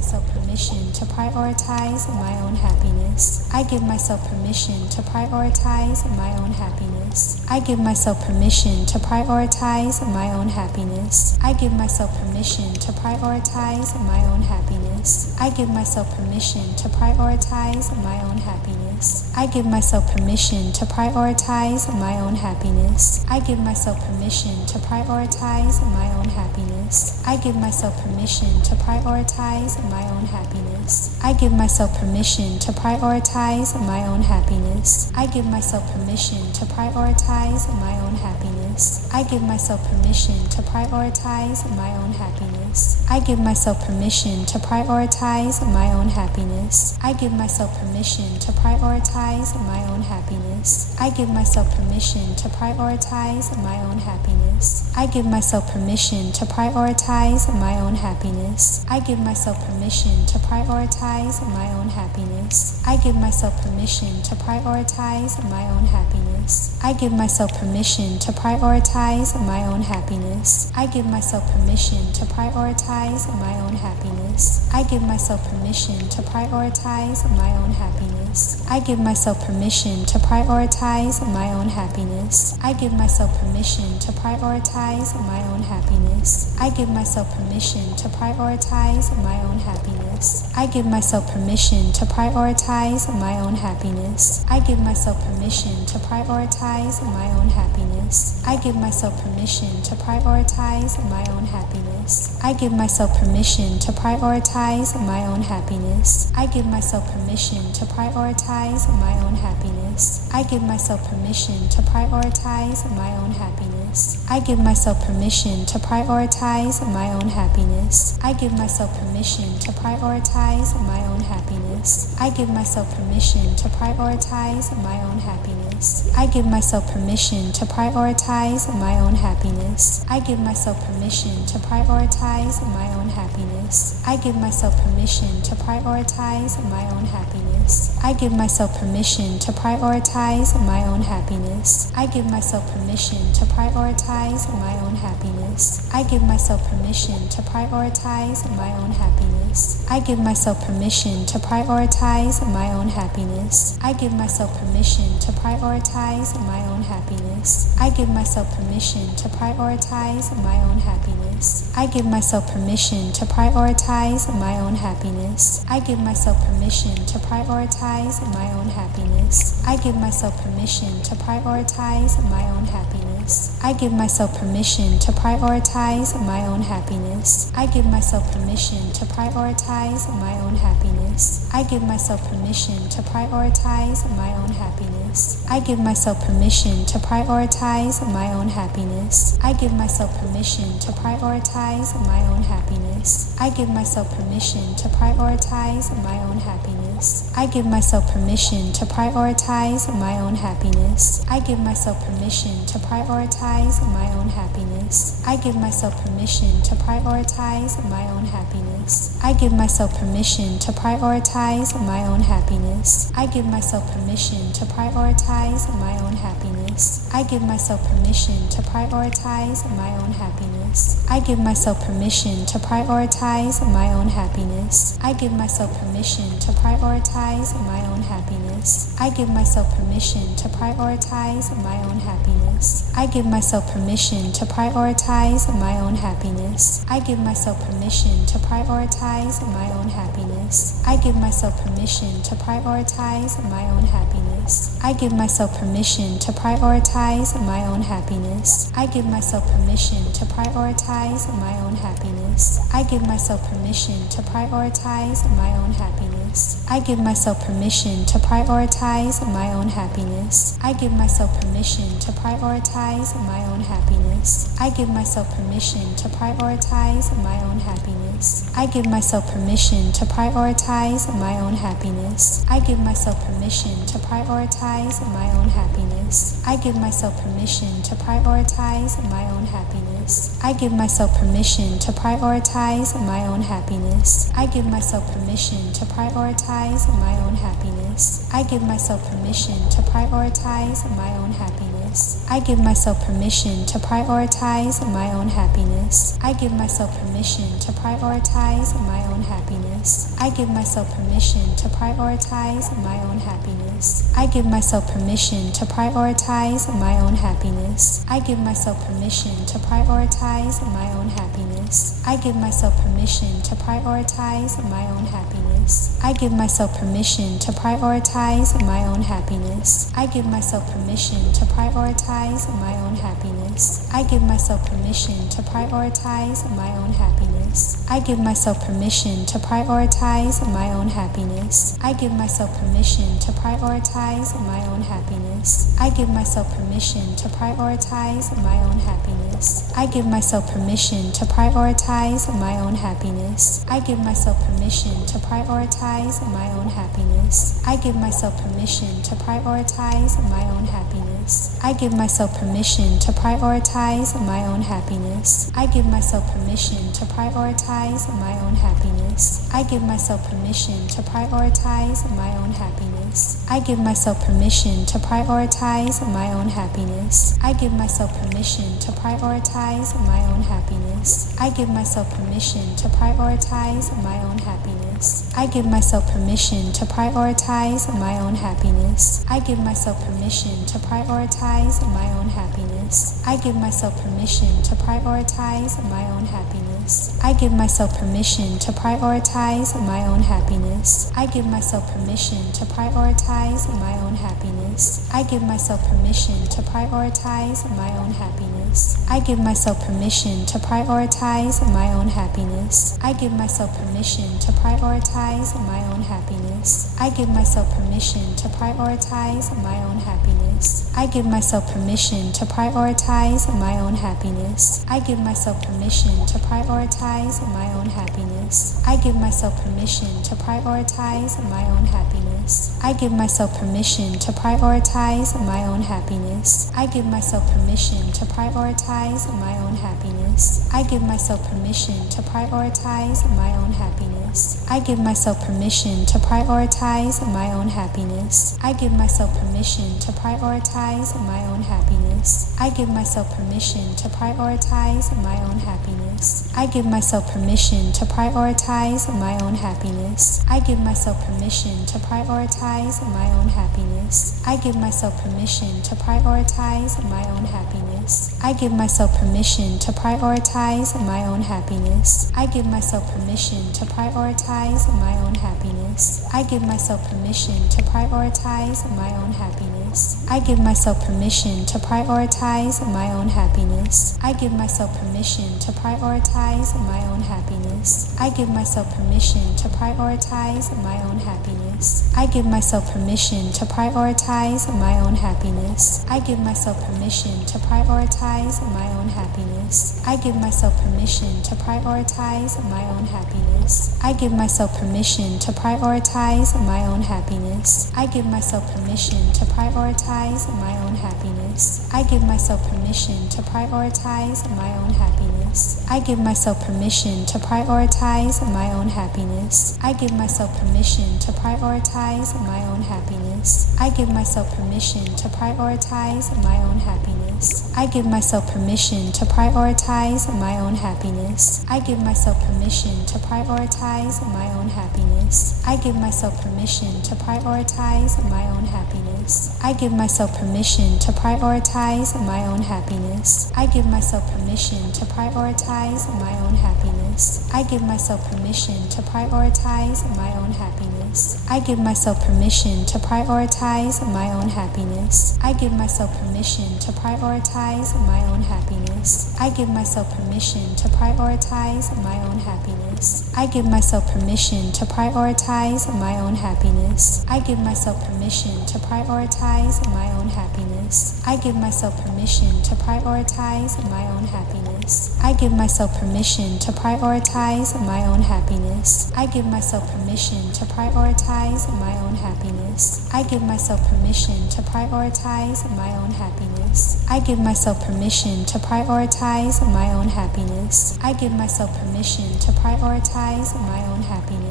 myself permission to prioritize my own happiness. I give myself permission to prioritize my own happiness. I give myself permission to prioritize my own happiness. I give myself permission to prioritize my own happiness. I give myself permission to prioritize my own happiness. I give myself permission to prioritize my own happiness. I give myself permission to prioritize my own happiness. I give myself permission to prioritize my own happiness. I give myself permission to prioritize my own happiness. I give myself permission to prioritize my own happiness. I give myself permission to prioritize my own happiness. I give myself permission to prioritize my own happiness. I give myself permission to prioritize my own happiness. I give myself permission to prioritize my own happiness. I give myself permission to prioritize my own happiness. I give myself permission to prioritize my own happiness. I give myself permission to prioritize my own happiness. I give myself permission to prioritize my own happiness. I give myself permission to prioritize my own happiness. I give myself permission to prioritize my own happiness. I give myself permission to prioritize my own happiness. I give myself permission to prioritize my own happiness. I give myself permission to prioritize my own happiness. I give myself permission to prioritize my own happiness. I give myself permission to prioritize my own happiness. I give myself permission to prioritize my own happiness. I give myself permission to prioritize my own happiness. I give myself permission to prioritize my own happiness. I give myself permission to prioritize my own happiness. I give myself permission to prioritize my own happiness. I give myself permission to prioritize my own happiness. I give myself permission to prioritize my own happiness. I give myself permission to prioritize my own happiness. I give myself permission to prioritize my own happiness. I give myself permission to prioritize my own happiness. I give myself permission to prioritize my own happiness. I give myself permission to prioritize my own happiness. I give myself permission to prioritize my own happiness. I give myself permission to prioritize my own happiness. I give myself permission to prioritize my own happiness. I give myself permission to prioritize my own happiness. I give myself permission to prioritize my own happiness. I give myself permission to prioritize my own happiness. I give myself permission to prioritize my own happiness. I give myself permission to prioritize my own happiness. I give myself permission to prioritize my own happiness. I give myself permission to prioritize my own happiness. I give myself permission to prioritize my own happiness. I give myself permission to prioritize my own happiness. I give myself permission to prioritize my own happiness. I give myself permission to prioritize my own happiness. I give myself permission to prioritize my own happiness. I give myself permission to prioritize my own happiness. I give myself permission to prioritize my own happiness. I give myself permission to prioritize my own happiness. I give myself permission to prioritize my own happiness. I give myself permission to prioritize my own happiness. I give myself permission to prioritize my own happiness. I give myself permission to prioritize my own happiness. I give myself permission to prioritize my own happiness. I give myself permission to prioritize my own happiness. I give myself permission to prioritize my own happiness. I give myself permission to prioritize my own happiness. I give myself permission to prioritize my own happiness. I give myself permission to prioritize my own happiness. I give myself permission to prioritize my own happiness. I give myself permission to prioritize my own happiness. I give myself permission to prioritize my own happiness. I give myself permission to prioritize my own happiness. I give myself permission to prioritize my own happiness. I give myself permission to prioritize my own happiness. I give myself permission to prioritize my own happiness. I give myself permission to prioritize my own happiness. I give myself permission to prioritize my own happiness. I give myself permission to prioritize my own happiness. I give myself permission to prioritize my own happiness. I give myself permission to prioritize my own happiness. I give myself permission to prioritize my own happiness. I give myself permission to prioritize my own happiness. I give myself permission to prioritize my own happiness. I give myself permission to prioritize my own happiness. I give myself permission to prioritize my own happiness. I give myself permission to prioritize my own happiness. I give myself permission to prioritize my own happiness. I give myself permission to prioritize my own happiness. I give myself permission to prioritize my own happiness. I give myself permission to prioritize my own happiness. I give myself permission to prioritize my own happiness. I give myself permission to prioritize my own happiness. I give myself permission to prioritize my own happiness. I give myself permission to prioritize my own happiness. I give myself permission to prioritize my own happiness. I give myself permission to prioritize my own happiness. I give myself permission to prioritize my own happiness. I give myself permission to prioritize my own happiness. I give myself permission to prioritize my own happiness. I give myself permission to prioritize my own happiness. I give myself permission to prioritize my own happiness. I give myself permission to prioritize my own happiness. I give myself permission to prioritize my own happiness. I give myself permission to prioritize my own happiness. I give myself permission to prioritize my own happiness. I give myself permission to prioritize my own happiness. I give myself permission to prioritize my own happiness. I give myself permission to prioritize my own happiness. I give myself permission to prioritize my own happiness. I give myself permission to prioritize my own happiness. I give myself permission to prioritize my own happiness. I give myself permission to prioritize my own happiness. I give myself permission to prioritize my own happiness. I give myself permission to prioritize my own happiness. I give myself permission to prioritize my own happiness. I give myself permission to prioritize my own happiness. I give myself permission to prioritize my own happiness. I give myself permission to prioritize my own happiness. I give myself permission to prioritize my own happiness. I give myself permission to prioritize my own happiness. I give myself permission to prioritize my own happiness. I give myself permission to prioritize my own happiness. I give myself permission to prioritize my own happiness. I give myself permission to prioritize my own happiness. I give myself permission to prioritize my own happiness. I give myself permission to prioritize my own happiness. I give myself permission to prioritize my own happiness. I give myself permission to prioritize my own happiness. I give myself permission to prioritize my own happiness. I give myself permission to prioritize my own happiness. I give myself permission to prioritize my own happiness. I give myself permission to prioritize my own happiness. I give myself permission to prioritize my own happiness. I give myself permission to prioritize my own happiness. I give myself permission to prioritize my own happiness. I give myself permission to prioritize my own happiness. I give myself permission to prioritize my own happiness. I give myself permission to prioritize my own happiness. I give myself permission to prioritize my own happiness. I give myself permission to prioritize my own happiness. I give myself permission to prioritize my own happiness. I give myself permission to prioritize my own happiness. I give myself permission to prioritize my own happiness. I give myself permission to prioritize my own happiness. I give myself permission to prioritize my own happiness. I give myself permission to prioritize my own happiness. I give myself permission to prioritize my own happiness. I give myself permission to prioritize my own happiness. I give myself permission to prioritize my own happiness. I give myself permission to prioritize my own happiness. I give myself permission to prioritize my own happiness.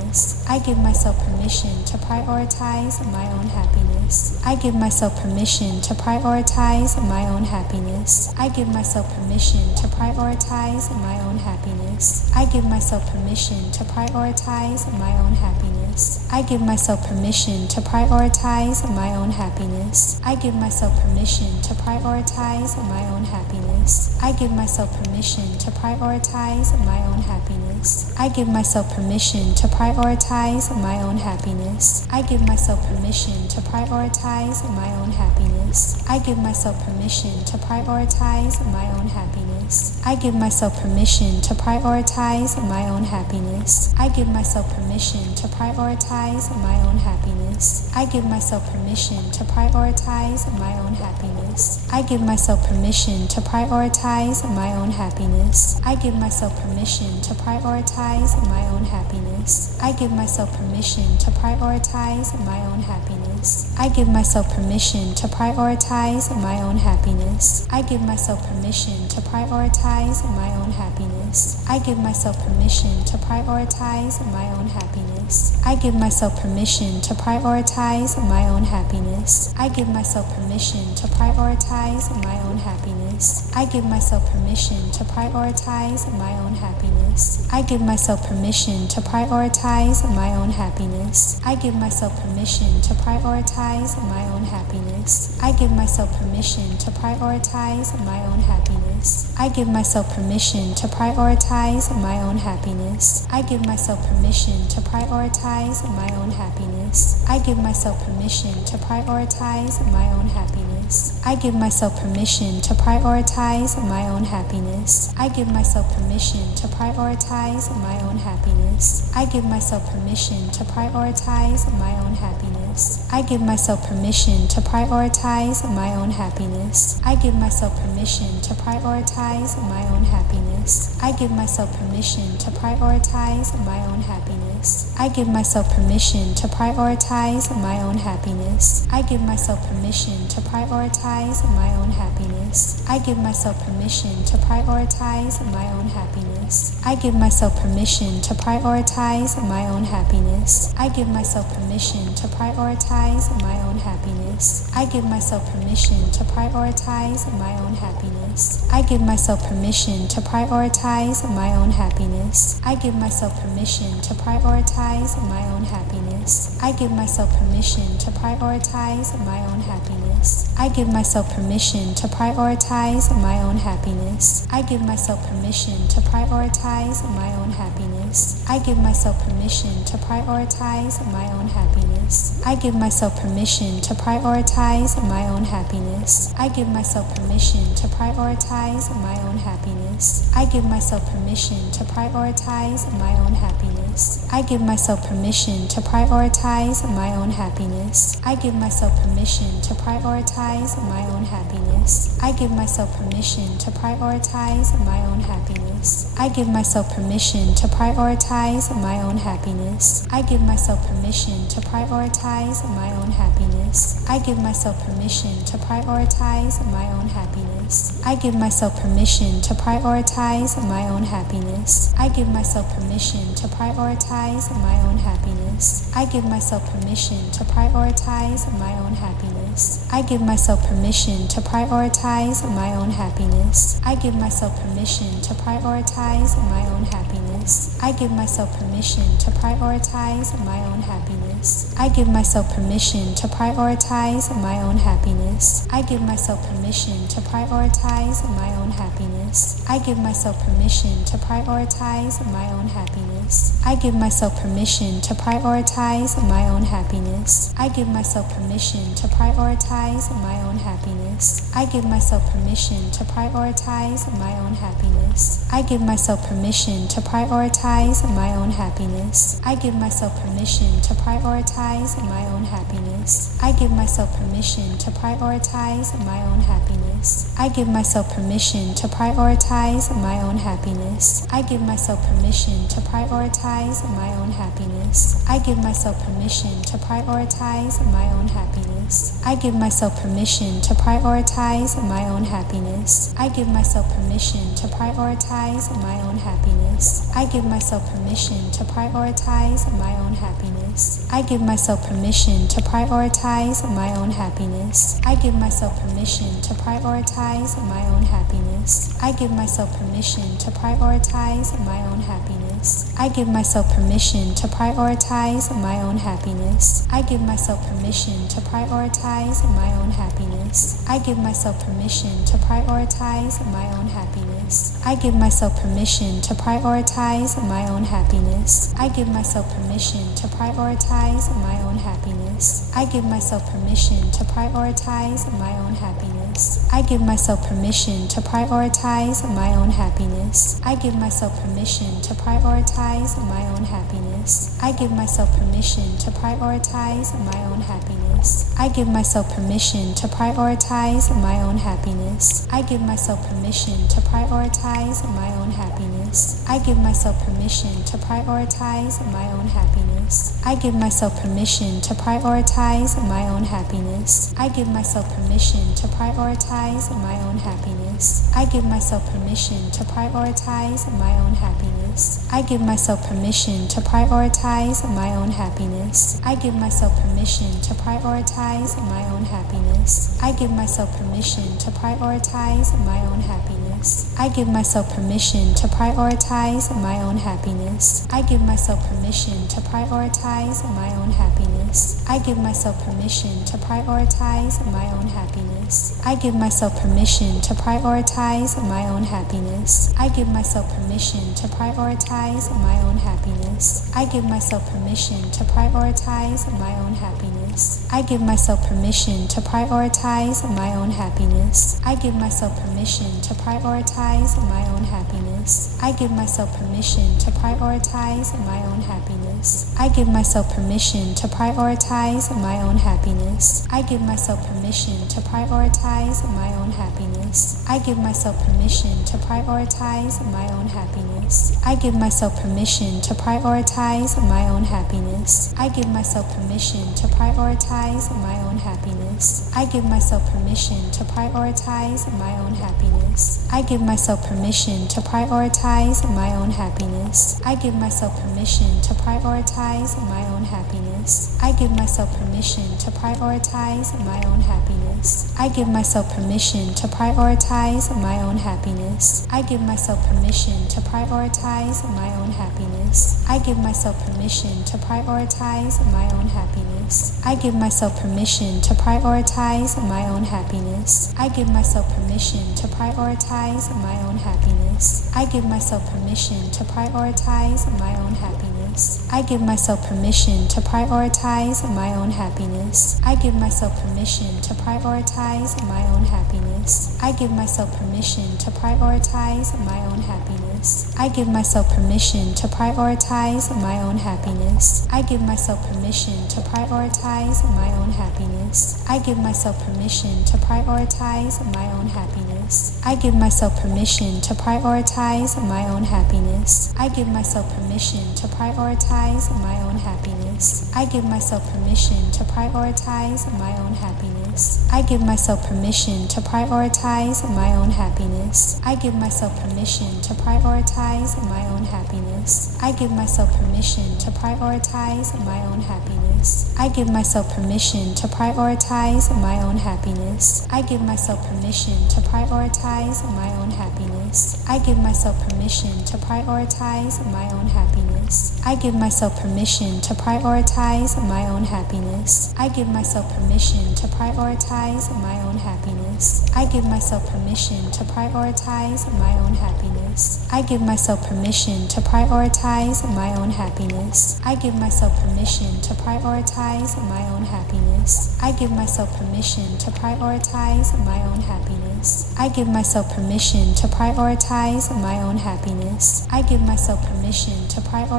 happiness. I give myself permission to prioritize my own happiness. I give myself permission to prioritize my own happiness. I give myself permission to prioritize my own happiness. I give myself permission to prioritize my own happiness. I give myself permission to prioritize my own happiness. I give myself permission to prioritize my own happiness. I give myself permission to prioritize my own happiness. I give myself permission to prioritize my own happiness. I give myself permission to prioritize my own happiness. I give myself permission to prioritize my own happiness. I give myself permission to prioritize my own happiness. I give myself permission to prioritize my own happiness. I give myself permission to prioritize my own happiness. I give myself permission to prioritize my own happiness. I give myself permission to prioritize my own happiness. I give myself permission to prioritize my own happiness. I give myself permission to prioritize my own happiness. I give myself permission to prioritize my own happiness. I give myself permission to prioritize my own happiness. I give myself permission to prioritize my own happiness. I give myself permission to prioritize my own happiness. I give myself permission to prioritize my own happiness. I give myself permission to prioritize my own happiness. I give myself permission to prioritize my own happiness. I give myself permission to prioritize my own happiness. I give myself permission to prioritize my own happiness. I give myself permission to prioritize my own happiness. I give myself permission to prioritize my own happiness. I give myself permission to prioritize my own happiness. I give myself permission to prioritize my own happiness. I give myself permission to prioritize my own happiness. I give myself permission to prioritize my own happiness. I give myself permission to prioritize my own happiness. I give myself permission to prioritize my own happiness. I give myself permission to prioritize my own happiness. I give myself permission to prioritize my own happiness. I give myself permission to prioritize my own happiness. I give myself permission to prioritize my own happiness. I give myself permission to prioritize my own happiness. I give myself permission to prioritize my own happiness. I give myself permission to prioritize my own happiness. I give myself permission to prioritize my own happiness. I give myself permission to prioritize my own happiness. I give myself permission to prioritize my own happiness. I give myself permission to prioritize my own happiness. I give myself permission to prioritize my own happiness. I give myself permission to prioritize my own happiness. I give myself permission to prioritize my own happiness. I give myself permission to prioritize my own happiness. I give myself permission to prioritize my own happiness. I give myself permission to prioritize my own happiness. I give myself permission to prioritize my own happiness. I give myself permission to prioritize my own happiness. I give myself permission to prioritize my own happiness. I give myself permission to prioritize my own happiness. I give myself permission to prioritize my own happiness. I give myself permission to prioritize my own happiness. I give myself permission to prioritize my own happiness. I give myself permission to prioritize my own happiness. I give myself permission to prioritize my own happiness. I give myself permission to prioritize my own happiness. I give myself permission to prioritize my own happiness. I give myself permission to prioritize my own happiness. I give myself permission to prioritize my own happiness. I give myself permission to prioritize my own happiness. I give myself permission to prioritize my own happiness. I give myself permission to prioritize my own happiness. I give myself permission to prioritize my own happiness. I give myself permission to prioritize my own happiness. I give myself permission to prioritize my own happiness. I give myself permission to prioritize my own happiness. I give myself permission to prioritize prioritize my own happiness. I give myself permission to prioritize my own happiness. I give myself permission to prioritize my own happiness. I give myself permission to prioritize my own happiness. I give myself permission to prioritize my own happiness. I give myself permission to prioritize my own happiness. I give myself permission to prioritize my own happiness. I give myself permission to prioritize my own happiness. I give myself permission to prioritize my own happiness. I give myself permission to prioritize my own happiness. I give myself permission to prioritize my own happiness. I give myself permission to prioritize my own happiness. I give myself permission to prioritize my own happiness. I give myself permission to prioritize my own happiness. I give myself permission to prioritize my own happiness. I give myself permission to prioritize my own happiness. I give myself permission to prioritize my own happiness. I give myself permission to prioritize my own happiness. I give myself permission to prioritize my own happiness. I give myself permission to prioritize my own happiness. I give myself permission to prioritize my own happiness. I give myself permission to prioritize my own happiness. I give myself permission to prioritize my own happiness. I give myself permission to prioritize my own happiness. I give myself permission to prioritize my own happiness. I give myself permission to prioritize my own happiness. I give myself permission to prioritize my own happiness. I give myself permission to prioritize my own happiness. I give myself permission to prioritize my own happiness. I give myself permission to prioritize my own happiness. I give myself permission to prioritize my own happiness. I give myself permission to prioritize my own happiness. I give myself permission to prioritize my own happiness. I give myself permission to prioritize my own happiness. I give myself permission to prioritize my own happiness. I give myself permission to prioritize my own happiness. I give myself permission to prioritize my own happiness. I give myself permission to prioritize my own happiness. I give myself permission to prioritize my own happiness. I give myself permission to prioritize my own happiness. I give myself permission to prioritize my own happiness. I give myself permission to prioritize my own happiness. I give myself permission to prioritize my own happiness. I give myself permission to prioritize my own happiness. I give myself permission to prioritize my own happiness. I give myself permission to prioritize my own happiness. I give myself permission to prioritize my own happiness. I give myself permission to prioritize my own happiness. I give myself permission to prioritize my own happiness. I give myself permission to prioritize my own happiness. I give myself permission to prioritize my own happiness. I give myself permission to prioritize my own happiness. I give myself permission to prioritize my own happiness. I give myself permission to prioritize my own happiness. I give myself permission to prioritize my own happiness. I give myself permission to prioritize my own happiness. I give myself permission to prioritize my own happiness. I give myself permission to prioritize my own happiness. I give myself permission to prioritize my own happiness. I give myself permission to prioritize my own happiness. I give myself permission to prioritize my own happiness. I give myself permission to prioritize my own happiness. I give myself permission to prioritize my own happiness. I give myself permission to prioritize my own happiness. I give myself permission to prioritize my own happiness. I give myself permission to prioritize my own happiness. I give myself permission to prioritize my own happiness. I give myself permission to prioritize my own happiness. I give myself permission to prioritize my own happiness. I give myself permission to prioritize my own happiness. I give myself permission to prioritize my own happiness. I give myself permission to prioritize my own happiness. I give myself permission to prioritize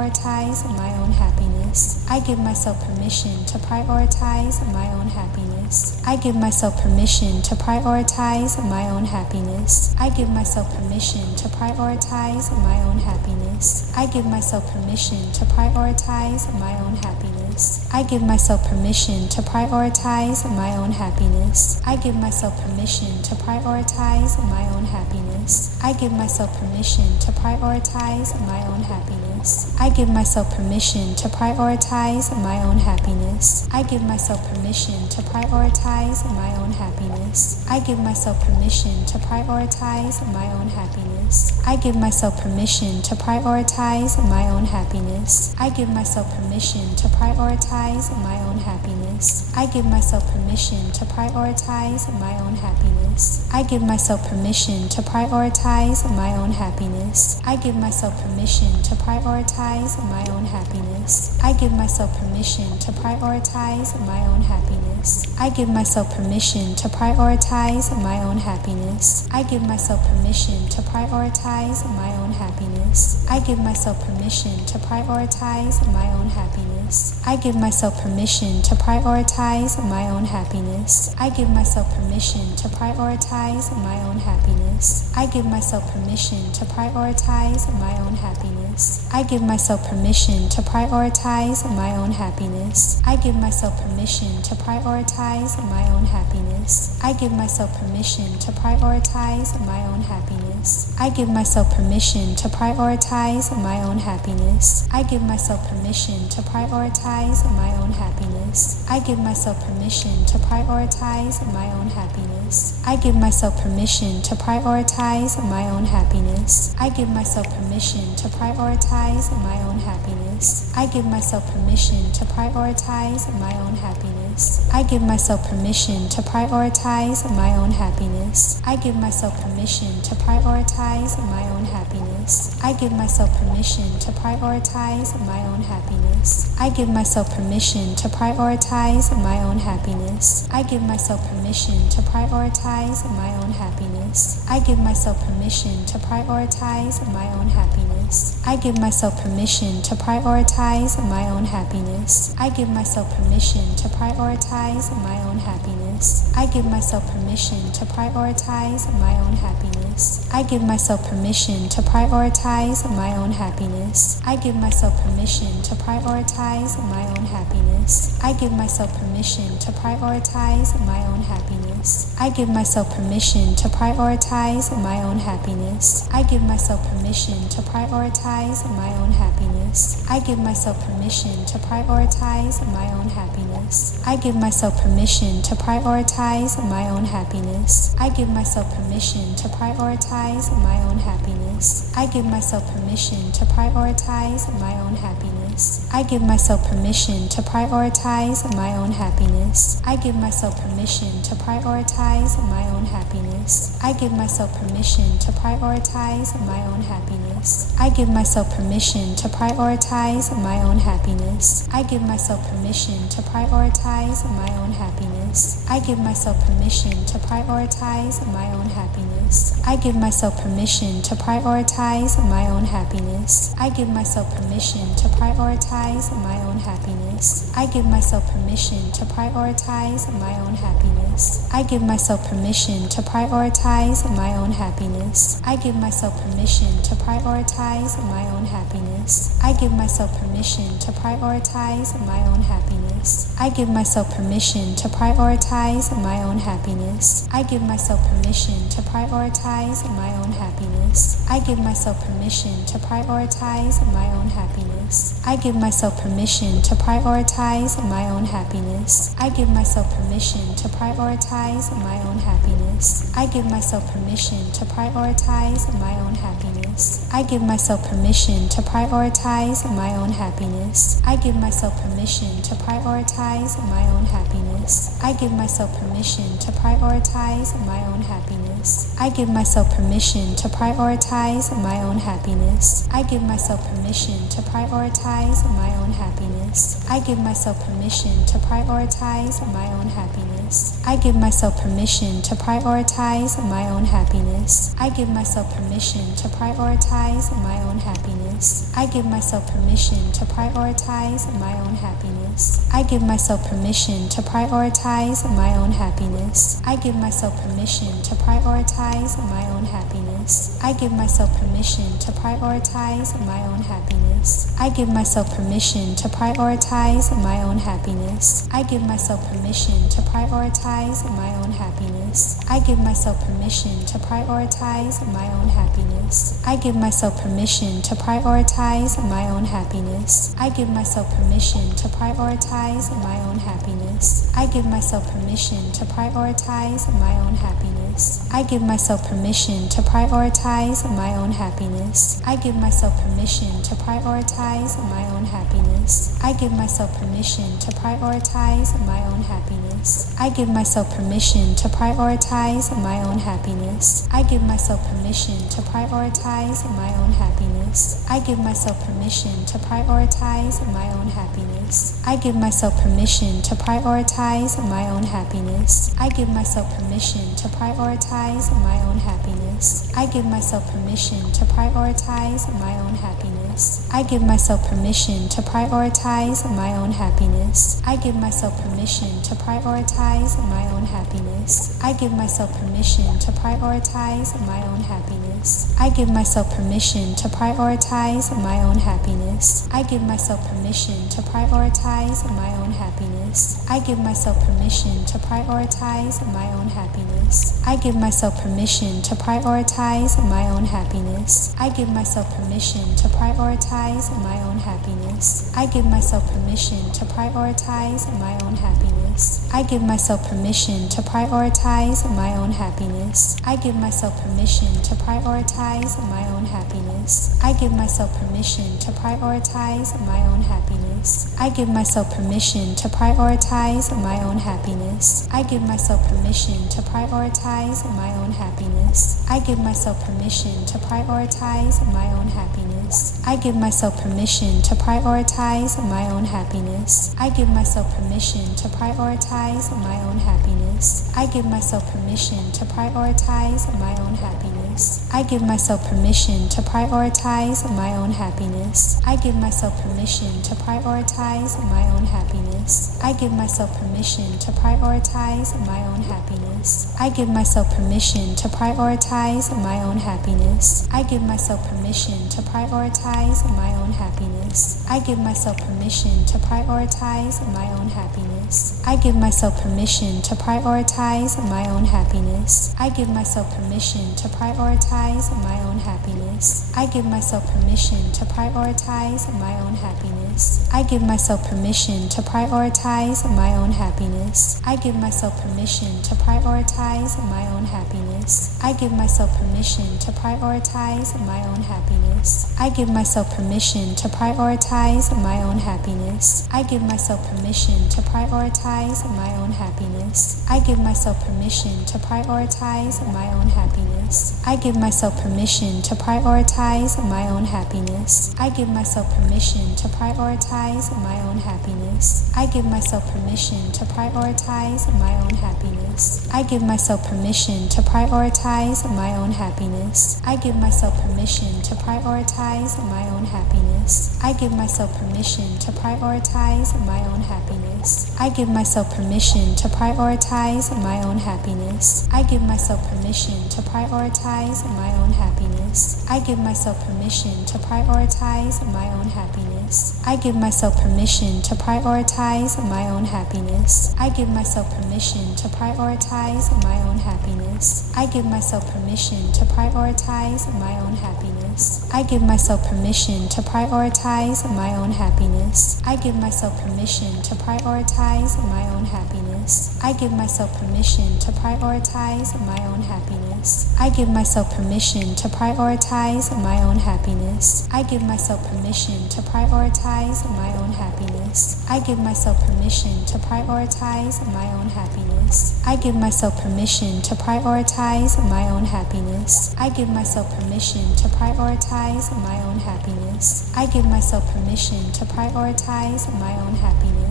prioritize my own happiness. I give myself permission to prioritize my own happiness. I give myself permission to prioritize my own happiness. I give myself permission to prioritize my own happiness. I give myself permission to prioritize my own happiness. I give myself permission to prioritize my own happiness. I give myself permission to prioritize my own happiness. I give myself permission to prioritize my own happiness. I give myself permission to prioritize my own happiness. I give myself permission to prioritize my own happiness. I give myself permission to prioritize my own happiness. I give myself permission to prioritize my own happiness. I give myself permission to prioritize my own happiness. I give myself permission to prioritize my own happiness. I give myself permission to prioritize my own happiness. I give myself permission to prioritize my own happiness. I give myself permission to prioritize my own happiness. I give myself permission to prioritize my own happiness. I give myself permission to prioritize my own happiness. I give myself permission to prioritize my own happiness. I give myself permission to prioritize my own happiness. I give myself permission to prioritize my own happiness. I give myself permission to prioritize my own happiness. I give myself permission to prioritize my own happiness. I give myself permission to prioritize my own happiness. I give myself permission to prioritize my own happiness. I give myself permission to prioritize my own happiness. I give myself permission to prioritize my own happiness. I give myself permission to prioritize my own happiness. I give myself permission to prioritize my own happiness. I give myself permission to prioritize my own happiness. I give myself permission to prioritize my own happiness. I give myself permission to prioritize my own happiness. I give myself permission to prioritize my own happiness. I give myself permission to prioritize my own happiness. I give myself permission to prioritize my own happiness. I give myself permission to prioritize my own happiness. I give myself permission to prioritize my own happiness. I give myself permission to prioritize my own happiness. I give myself permission to prioritize my own happiness. I give myself permission to prioritize my own happiness. I give myself permission to prioritize my own happiness. I give myself permission to prioritize my own happiness. I give myself permission to prioritize my own happiness. I give myself permission to prioritize my own happiness. I give myself permission to prioritize my own happiness. I give myself permission to prioritize my own happiness. I give myself permission to prioritize my own happiness. I give myself permission to prioritize my own happiness. I give myself permission to prioritize my own happiness. I give myself permission to prioritize my own happiness. I give myself permission to prioritize my own happiness. I give myself permission to prioritize my own happiness. I give myself permission to prioritize my own happiness. I give myself permission to prioritize my own happiness. I give myself permission to prioritize my own happiness. I give myself permission to prioritize my own happiness. I give myself permission to prioritize my own happiness. I give myself permission to prioritize my own happiness. I give myself permission to prioritize my own happiness. I give myself permission to prioritize my own happiness. I give myself permission to prioritize my own happiness. I give myself permission to prioritize my own happiness. I give myself permission to prioritize my own happiness. I give myself permission to prioritize my own happiness. I give myself permission to prioritize my own happiness. I give myself permission to prioritize my own happiness. I give myself permission to prioritize my own happiness. I give myself permission to prioritize my own happiness. I give myself permission to prioritize my own happiness. I give myself permission to prioritize my own happiness. I give myself permission to prioritize my own happiness. I give myself permission to prioritize my own happiness. I give myself permission to prioritize my own happiness. I give myself permission to prioritize my own happiness. I give myself permission to prioritize my own happiness. I give myself permission to prioritize my own happiness. I give myself permission to prioritize my own happiness. I give myself permission to prioritize my own happiness. I give myself permission to prioritize my own happiness. I give myself permission to prioritize my own happiness. I give myself permission to prioritize my own happiness. I give myself permission to prioritize my own happiness. I give myself permission to prioritize my own happiness. I give myself permission to prioritize my own happiness. I give myself permission to prioritize my own happiness. I give myself permission to prioritize my own happiness. I give myself permission to prioritize my own happiness. I give myself permission to prioritize my own happiness. I give myself permission to prioritize my own happiness. I give myself permission to prioritize my own happiness. I give myself permission to prioritize my own happiness. I give myself permission to prioritize my own happiness. I give myself permission to prioritize my own happiness. I give myself permission to prioritize my own happiness. I give myself permission to prioritize my own happiness. I give myself permission to prioritize my own happiness. I give myself permission to prioritize my own happiness. I give myself permission to prioritize my own happiness. I give myself permission to prioritize my own happiness. I give myself permission to prioritize my own happiness. I give myself permission to prioritize my own happiness. I give myself permission to prioritize my own happiness. I give myself permission to prioritize my own happiness. I give myself permission to prioritize my own happiness. I give myself permission to prioritize my own happiness. I give myself permission to prioritize my own happiness. I give myself permission to prioritize my own happiness. I give myself permission to prioritize my own happiness. I give myself permission to prioritize my own happiness. I give myself permission to prioritize my own happiness. I give myself permission to prioritize my own happiness. I give myself permission to prioritize my own happiness. I give myself permission to prioritize my own happiness. I give myself permission to prioritize my own happiness. I give myself permission to prioritize my own happiness. I give myself permission to prioritize my own happiness. I give myself permission to prioritize my own happiness. I give myself permission to prioritize my own happiness. I give myself permission to prioritize my own happiness. I give myself permission to prioritize my own happiness. I give myself permission to prioritize my own happiness. I give myself permission to prioritize my own happiness. I give myself permission to prioritize my own happiness. I give myself permission to prioritize my own happiness. I give myself permission to prioritize my own happiness. I give myself permission to prioritize my own happiness. I give myself permission to prioritize my own happiness. I give myself permission to prioritize my own happiness. I give myself permission to prioritize my own happiness. I give myself permission to prioritize my own happiness. I give myself permission to prioritize my own happiness. I give myself permission to prioritize my own happiness. I give myself permission to prioritize my own happiness. I give myself permission to prioritize my own happiness. I give myself permission to prioritize my own happiness. I give myself permission to prioritize my own happiness. I give myself permission to prioritize my own happiness. I give myself permission to prioritize my own happiness. I give myself permission to prioritize my own happiness. I give myself permission to prioritize my own happiness. I give myself permission to prioritize my own happiness. I give myself permission to prioritize my own happiness. I give myself permission to prioritize my own happiness. I give myself permission to prioritize my own happiness. I give myself permission to prioritize my own happiness. I give myself permission to prioritize my own happiness. I give myself permission to prioritize my own happiness. I give myself permission to prioritize my own happiness.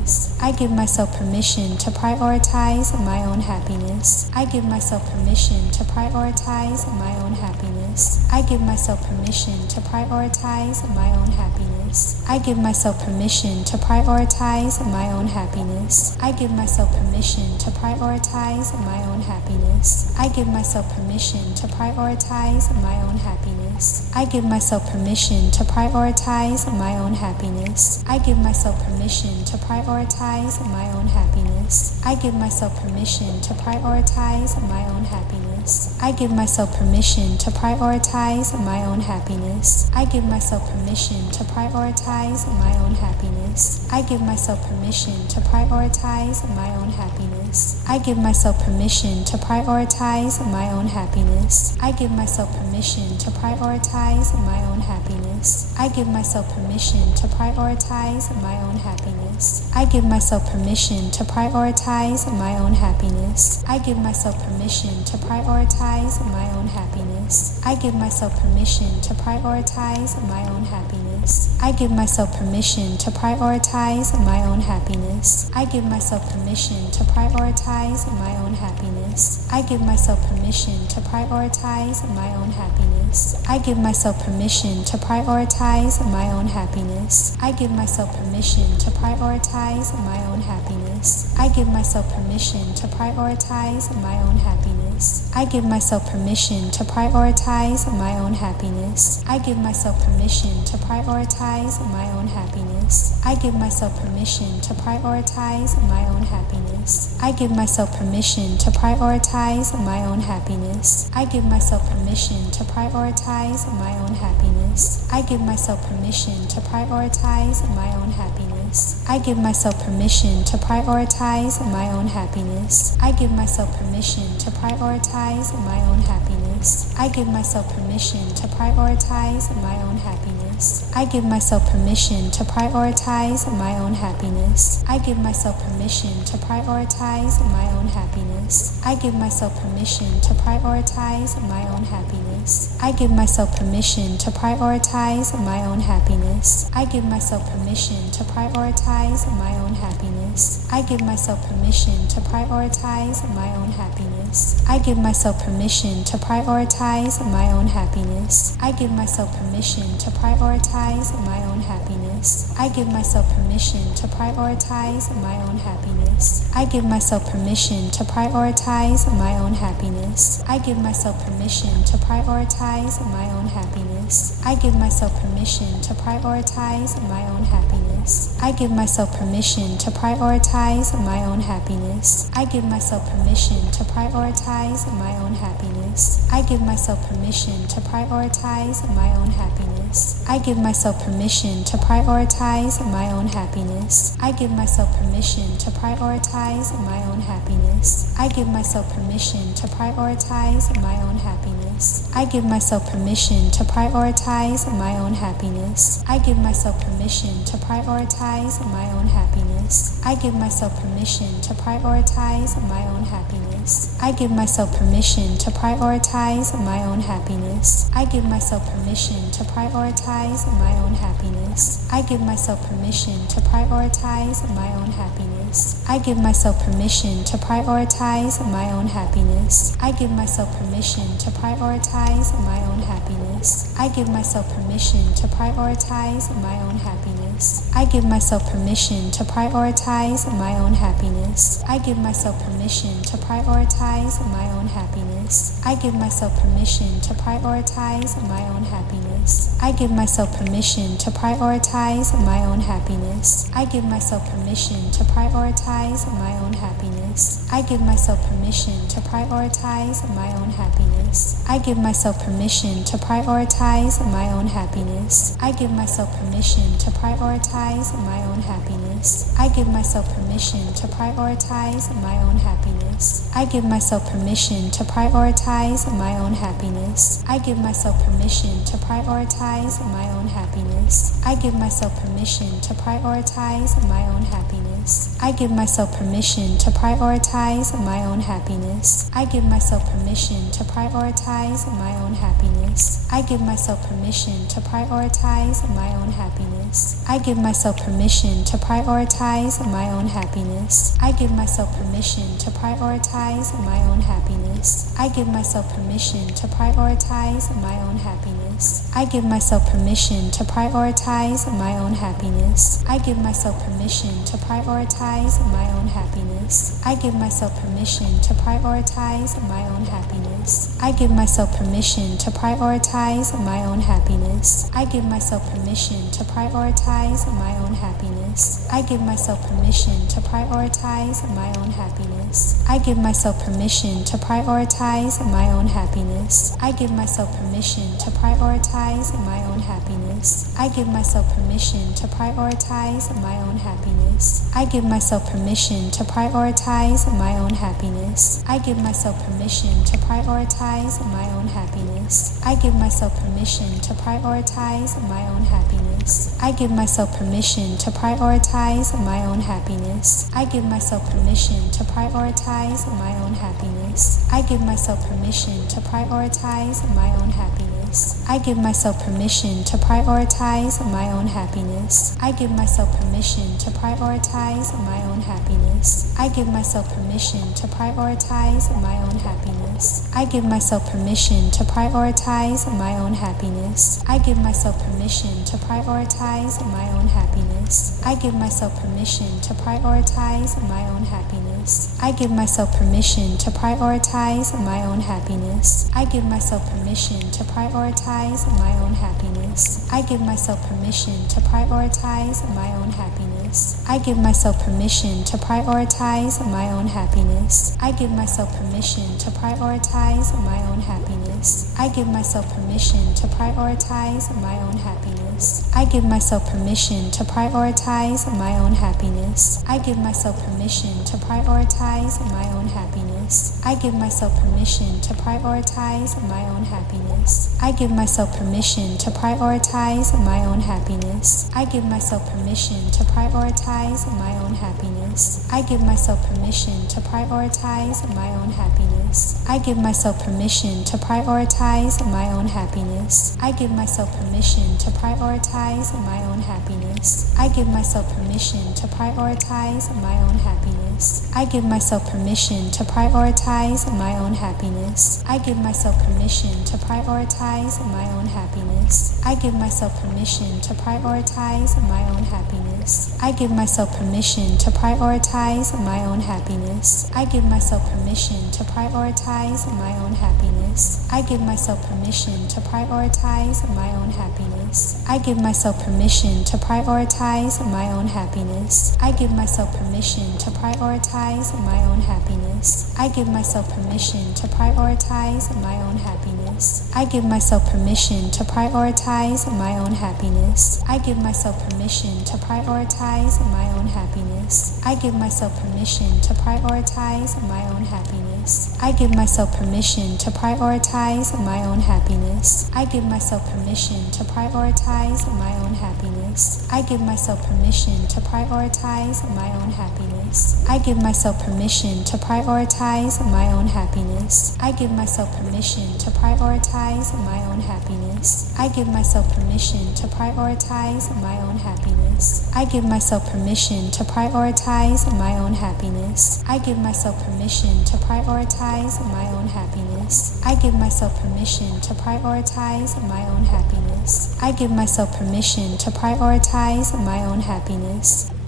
I give myself permission to prioritize my own happiness. I give myself permission to prioritize my own happiness. I give myself permission to prioritize my own happiness. I give myself permission to prioritize my own happiness. I give myself permission to prioritize my own happiness. I give myself permission to prioritize my own happiness. I give myself permission to prioritize my own happiness. I give myself permission to prioritize my own happiness. I give myself permission to prioritize my own happiness. I give myself permission to prioritize my own happiness. I give myself permission to prioritize my own happiness. I give myself permission to prioritize my own happiness. I give myself permission to prioritize my own happiness. I give myself permission to prioritize my own happiness. I give myself permission to prioritize my own happiness. I give myself permission to prioritize my own happiness. I give myself permission to prioritize my own happiness. I give myself permission to prioritize my own happiness. I give myself permission to prioritize my own happiness. I give myself permission to prioritize my own happiness. I give myself permission to prioritize my own happiness. I give myself permission to prioritize my own happiness. I give myself permission to prioritize my own happiness. I give myself permission to prioritize my own happiness. I give myself permission to prioritize my own happiness. I give myself permission to prioritize my own happiness. I give myself permission to prioritize my own happiness. I give myself permission to prioritize my own happiness. I give myself permission to prioritize my own happiness. I give myself permission to prioritize my own happiness. I give myself permission to prioritize my own happiness. I give myself permission to prioritize my own happiness. I give myself permission to prioritize my own happiness. I give myself permission to prioritize my own happiness. I give myself permission to prioritize my own happiness. I give myself permission to prioritize my own happiness. I give myself permission to prioritize my own happiness. I give myself permission to prioritize my own happiness. I give myself permission to prioritize my own happiness. I give myself permission to prioritize my own happiness. I give myself permission to prioritize my own happiness. I give myself permission to prioritize my own happiness. I give myself permission to prioritize my own happiness. I give myself permission to prioritize my own happiness. I give myself permission to prioritize my own happiness. I give myself permission to prioritize my own happiness. I give myself permission to prioritize my own happiness. I give myself permission to prioritize my own happiness. I give myself permission to prioritize my own happiness. I give myself permission to prioritize my own happiness. I give myself permission to prioritize my own happiness. I give myself permission to prioritize my own happiness. I give myself permission to prioritize my own happiness. I give myself permission to prioritize my own happiness. I give myself permission to prioritize my own happiness. I give myself permission to prioritize my own happiness. I give myself permission to prioritize my own happiness. I give myself permission to prioritize my own happiness. I give myself permission to prioritize my own happiness. I give myself permission to prioritize my own happiness. I give myself permission to prioritize my own happiness. I give myself permission to prioritize my own happiness. I give myself permission to prioritize my own happiness. I give myself permission to prioritize my own happiness. I give myself permission to prioritize my own happiness. I give myself permission to prioritize my own happiness. I give myself permission to prioritize my own happiness. I give myself permission to prioritize my own happiness. I give myself permission to prioritize my own happiness. I give myself permission to prioritize my own happiness. I give myself permission to prioritize my own happiness. I give myself permission to prioritize my own happiness. I give myself permission to prioritize my own happiness. I give myself permission to prioritize my own happiness. I give myself permission to prioritize my own happiness. I give myself permission to prioritize my own happiness. I give myself permission to prioritize my own happiness. I give myself permission to prioritize my own happiness. I give myself permission to prioritize my own happiness. I give myself permission to prioritize my own happiness. I give myself permission to prioritize my own happiness. I give myself permission to prioritize my own happiness. I give myself permission to prioritize my own happiness. I give myself permission to prioritize my own happiness. I give myself permission to prioritize my own happiness. I give myself permission to prioritize my own happiness. I give myself permission to prioritize my own happiness. I give myself permission to prioritize my own happiness. I give myself permission to prioritize my own happiness. I give myself permission to prioritize my own happiness. I give myself permission to prioritize my own happiness. I give myself permission to prioritize my own happiness. I give myself permission to prioritize my own happiness. I give myself permission to prioritize my own happiness. I give myself permission to prioritize my own happiness. I give myself permission to prioritize my own happiness. I give myself permission to prioritize my own happiness. I give myself permission to prioritize my own happiness. I give myself permission to prioritize my own happiness. I give myself permission to prioritize my own happiness. I give myself permission to prioritize my own happiness. I give myself permission to prioritize my own happiness. I give myself permission to prioritize my own happiness. I give myself permission to prioritize my own happiness. I give myself permission to prioritize my own happiness. I give myself permission to prioritize my own happiness. I give myself permission to prioritize my own happiness. I give myself permission to prioritize my own happiness. I give myself permission to prioritize my own happiness. I give myself permission to prioritize my own happiness. I give myself permission to prioritize my own happiness. I give myself permission to prioritize my own happiness. I give myself permission to prioritize my own happiness. I give myself permission to prioritize my own happiness. I give myself permission to prioritize my own happiness. I give myself permission to prioritize my own happiness. I give myself permission to prioritize my own happiness. I give myself permission to prioritize my own happiness. I give myself permission to prioritize my own happiness. I give myself permission to prioritize my own happiness. I give myself permission to prioritize my own happiness. I give myself permission to prioritize my own happiness. I give myself permission to prioritize my own happiness. I give myself permission to prioritize my own happiness. I give myself permission to prioritize my own happiness. I give myself permission to prioritize my own happiness. I give myself permission to prioritize my own happiness. I give myself permission to prioritize my own happiness. I give myself permission to prioritize my own happiness. I give myself permission to prioritize my own happiness. I give myself permission to prioritize my own happiness. I give myself permission to prioritize my own happiness. I give myself permission to prioritize my own happiness. I give myself permission to prioritize my own happiness. I give myself permission to prioritize my own happiness. I give myself permission to prioritize my own happiness.